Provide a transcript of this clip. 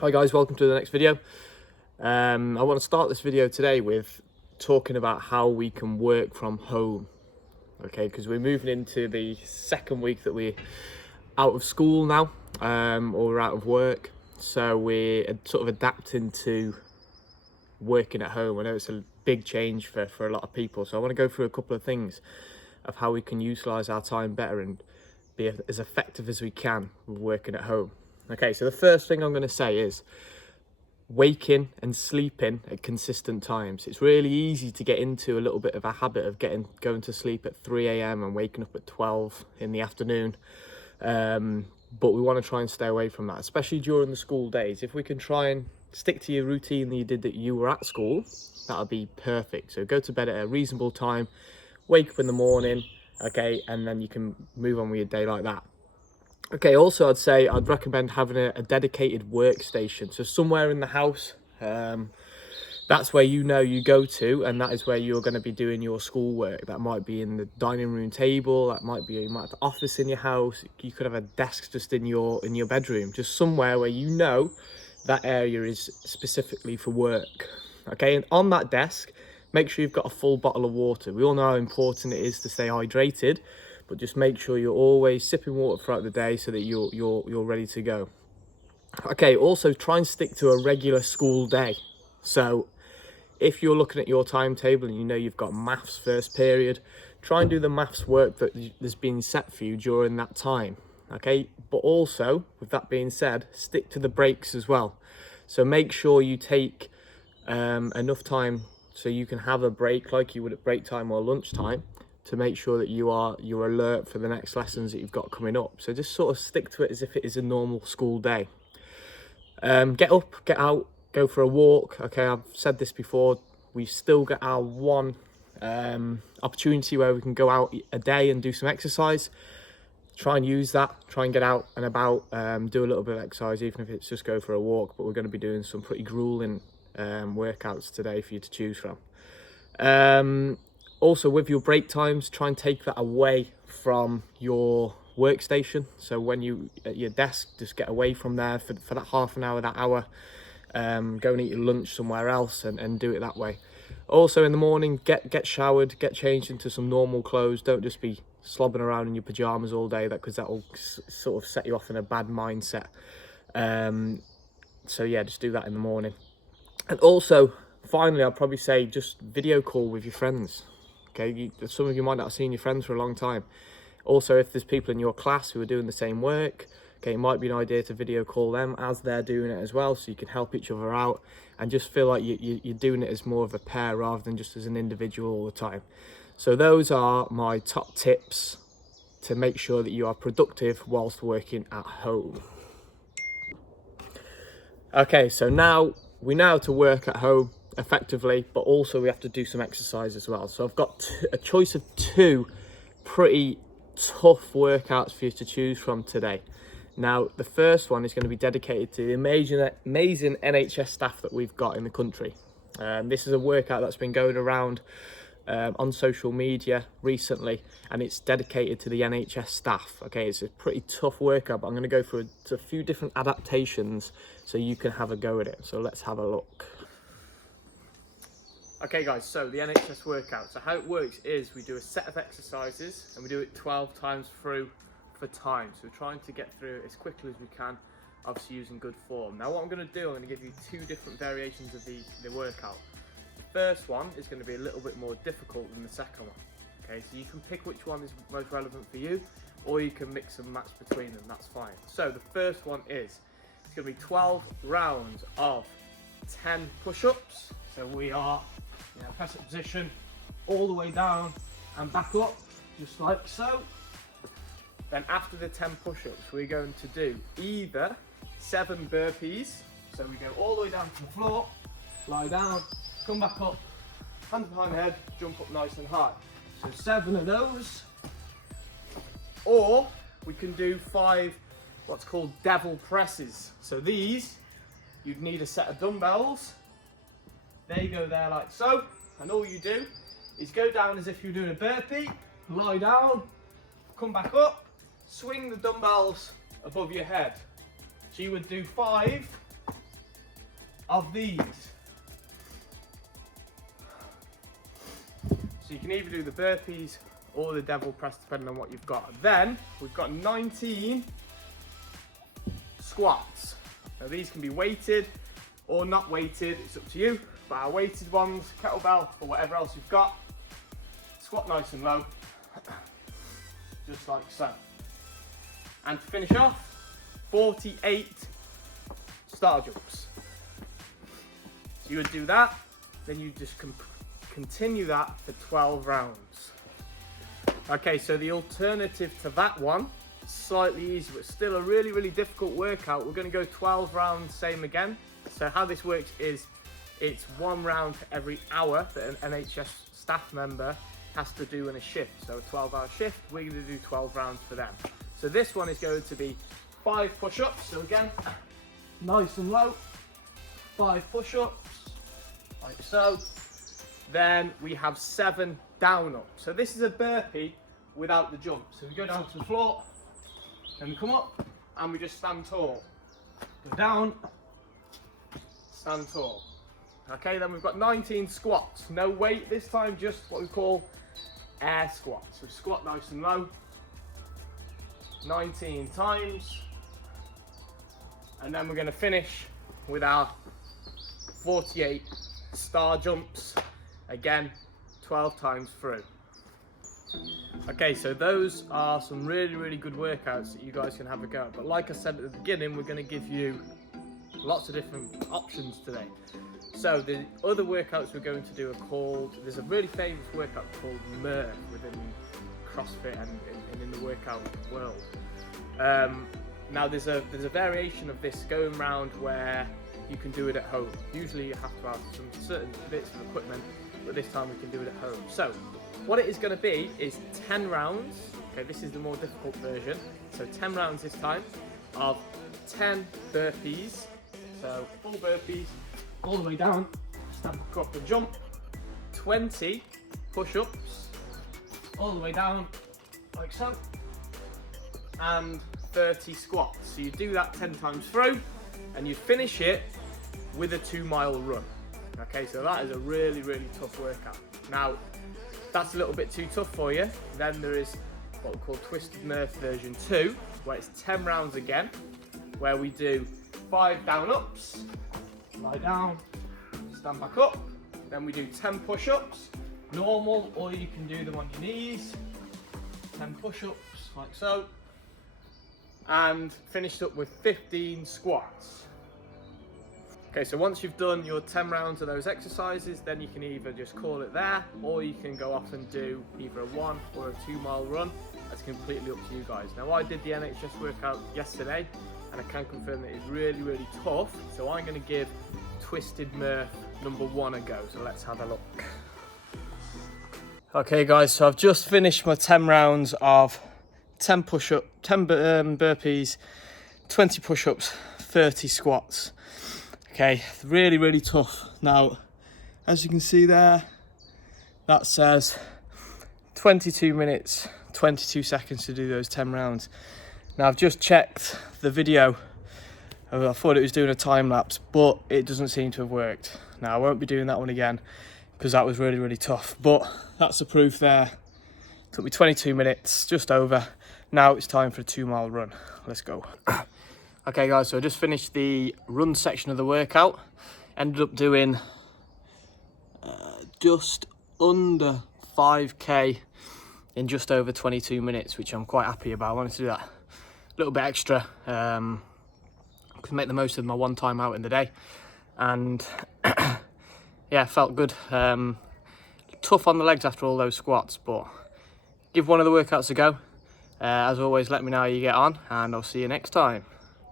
Hi guys, welcome to the next video. I want to start this video today with talking about how we can work from home. Okay, because we're moving into the second week that we're out of school now, or we're out of work. So we're sort of adapting to working at home. I know it's a big change for a lot of people. So I want to go through a couple of things of how we can utilize our time better and be as effective as we can with working at home. Okay, so the first thing I'm going to say is waking and sleeping at consistent times. It's really easy to get into a little bit of a habit of going to sleep at 3 a.m. and waking up at 12 in the afternoon. But we want to try and stay away from that, especially during the school days. If we can try and stick to your routine that you were at school, that'll be perfect. So go to bed at a reasonable time, wake up in the morning, okay, and then you can move on with your day like that. Okay, also I'd recommend having a dedicated workstation. So somewhere in the house, that's where you go to, and that is where you're going to be doing your schoolwork. That might be in the dining room table, you might have the office in your house, you could have a desk just in your bedroom, just somewhere where you know that area is specifically for work. Okay, and on that desk, make sure you've got a full bottle of water. We all know how important it is to stay hydrated, but just make sure you're always sipping water throughout the day so that you're ready to go. Okay, also try and stick to a regular school day. So if you're looking at your timetable and you know you've got maths first period, try and do the maths work that has been set for you during that time. Okay, but also with that being said, stick to the breaks as well. So make sure you take enough time so you can have a break like you would at break time or lunchtime, to make sure that you're alert for the next lessons that you've got coming up. So just sort of stick to it as if it is a normal school day. Get up, get out, go for a walk. Okay, I've said this before, we still get our one opportunity where we can go out a day and do some exercise. Try and use that, try and get out and about, do a little bit of exercise, even if it's just go for a walk. But we're going to be doing some pretty grueling workouts today for you to choose from. Also, with your break times, try and take that away from your workstation. So when you at your desk, just get away from there for that half an hour, that hour. Go and eat your lunch somewhere else and do it that way. Also in the morning, get showered, get changed into some normal clothes. Don't just be slobbing around in your pajamas all day, because that will sort of set you off in a bad mindset. So yeah, just do that in the morning. And also, finally, I'd probably say just video call with your friends. Okay, some of you might not have seen your friends for a long time. Also, if there's people in your class who are doing the same work, okay, it might be an idea to video call them as they're doing it as well, so you can help each other out and just feel like you're doing it as more of a pair rather than just as an individual all the time. So those are my top tips to make sure that you are productive whilst working at home. Okay, so now we know how to work at home effectively, but also we have to do some exercise as well. So I've got a choice of two pretty tough workouts for you to choose from today. Now, the first one is going to be dedicated to the amazing NHS staff that we've got in the country. This is a workout that's been going around on social media recently, and it's dedicated to the NHS staff. Okay, it's a pretty tough workout, but I'm going to go through a few different adaptations so you can have a go at it. So let's have a look. Okay guys, so the NHS workout. So how it works is we do a set of exercises and we do it 12 times through for time. So we're trying to get through it as quickly as we can, obviously using good form. Now what I'm going to do, I'm going to give you two different variations of the workout. The first one is going to be a little bit more difficult than the second one. Okay, so you can pick which one is most relevant for you, or you can mix and match between them, that's fine. So the first one is, it's going to be 12 rounds of 10 push-ups. So we are in a press-up position, all the way down and back up, just like so. Then after the 10 push-ups, we're going to do either 7 burpees. So we go all the way down to the floor, lie down, come back up, hands behind the head, jump up nice and high. So 7 of those. Or we can do 5 what's called devil presses. So these, you'd need a set of dumbbells. They go there like so, and all you do is go down as if you're doing a burpee, lie down, come back up, swing the dumbbells above your head. So you would do 5 of these. So you can either do the burpees or the devil press depending on what you've got. Then we've got 19 squats. Now these can be weighted or not weighted, it's up to you. But our weighted ones, kettlebell or whatever else you've got, squat nice and low, just like so. And to finish off, 48 star jumps. So you would do that, then you just continue that for 12 rounds. Okay, so the alternative to that one, slightly easier, but still a really, really difficult workout. We're going to go 12 rounds, same again. So how this works is it's 1 round for every hour that an NHS staff member has to do in a shift. So a 12-hour shift, we're going to do 12 rounds for them. So this one is going to be 5 push-ups. So again, nice and low, 5 push-ups, like so. Then we have 7 down-ups. So this is a burpee without the jump. So we go down to the floor, then we come up, and we just stand tall. Go down, stand tall. Okay, then we've got 19 squats. No weight this time, just what we call air squats. So squat nice and low, 19 times. And then we're going to finish with our 48 star jumps. Again, 12 times through. Okay, so those are some really, really good workouts that you guys can have a go at. But like I said at the beginning, we're going to give you lots of different options today. So the other workouts we're going to do are called, there's a really famous workout called Murph within CrossFit and in the workout world. Now there's a variation of this going round where you can do it at home. Usually you have to have some certain bits of equipment, but this time we can do it at home. So what it is going to be is 10 rounds. Okay, this is the more difficult version. So 10 rounds this time of 10 burpees. So full burpees, all the way down, stand back up and jump. 20 push-ups, all the way down, like so. And 30 squats. So you do that 10 times through, and you finish it with a 2-mile run. Okay, so that is a really, really tough workout. Now, that's a little bit too tough for you. Then there is what we call Twisted Murph version 2, where it's 10 rounds again, where we do 5 down-ups, lie down, stand back up. Then we do 10 push-ups, normal, or you can do them on your knees. 10 push-ups, like so. And finished up with 15 squats. Okay, so once you've done your 10 rounds of those exercises, then you can either just call it there, or you can go off and do either a 1 or a 2-mile run. That's completely up to you guys. Now, I did the NHS workout yesterday, and I can confirm that it's really, really tough. So I'm going to give Twisted Murph number 1 a go. So let's have a look. Okay, guys, so I've just finished my 10 rounds of 10 push-up, 10 burpees, 20 push-ups, 30 squats. Okay, really, really tough. Now, as you can see there, that says 22 minutes, 22 seconds to do those 10 rounds. Now, I've just checked the video. I thought it was doing a time lapse, but it doesn't seem to have worked. Now, I won't be doing that one again because that was really, really tough. But that's the proof there. It took me 22 minutes, just over. Now it's time for a 2-mile run. Let's go. Okay, guys, so I just finished the run section of the workout. Ended up doing just under 5k in just over 22 minutes, which I'm quite happy about. I wanted to do that a little bit extra, could make the most of my one time out in the day, and yeah, felt good. Tough on the legs after all those squats, but give one of the workouts a go. As always, let me know how you get on, and I'll see you next time.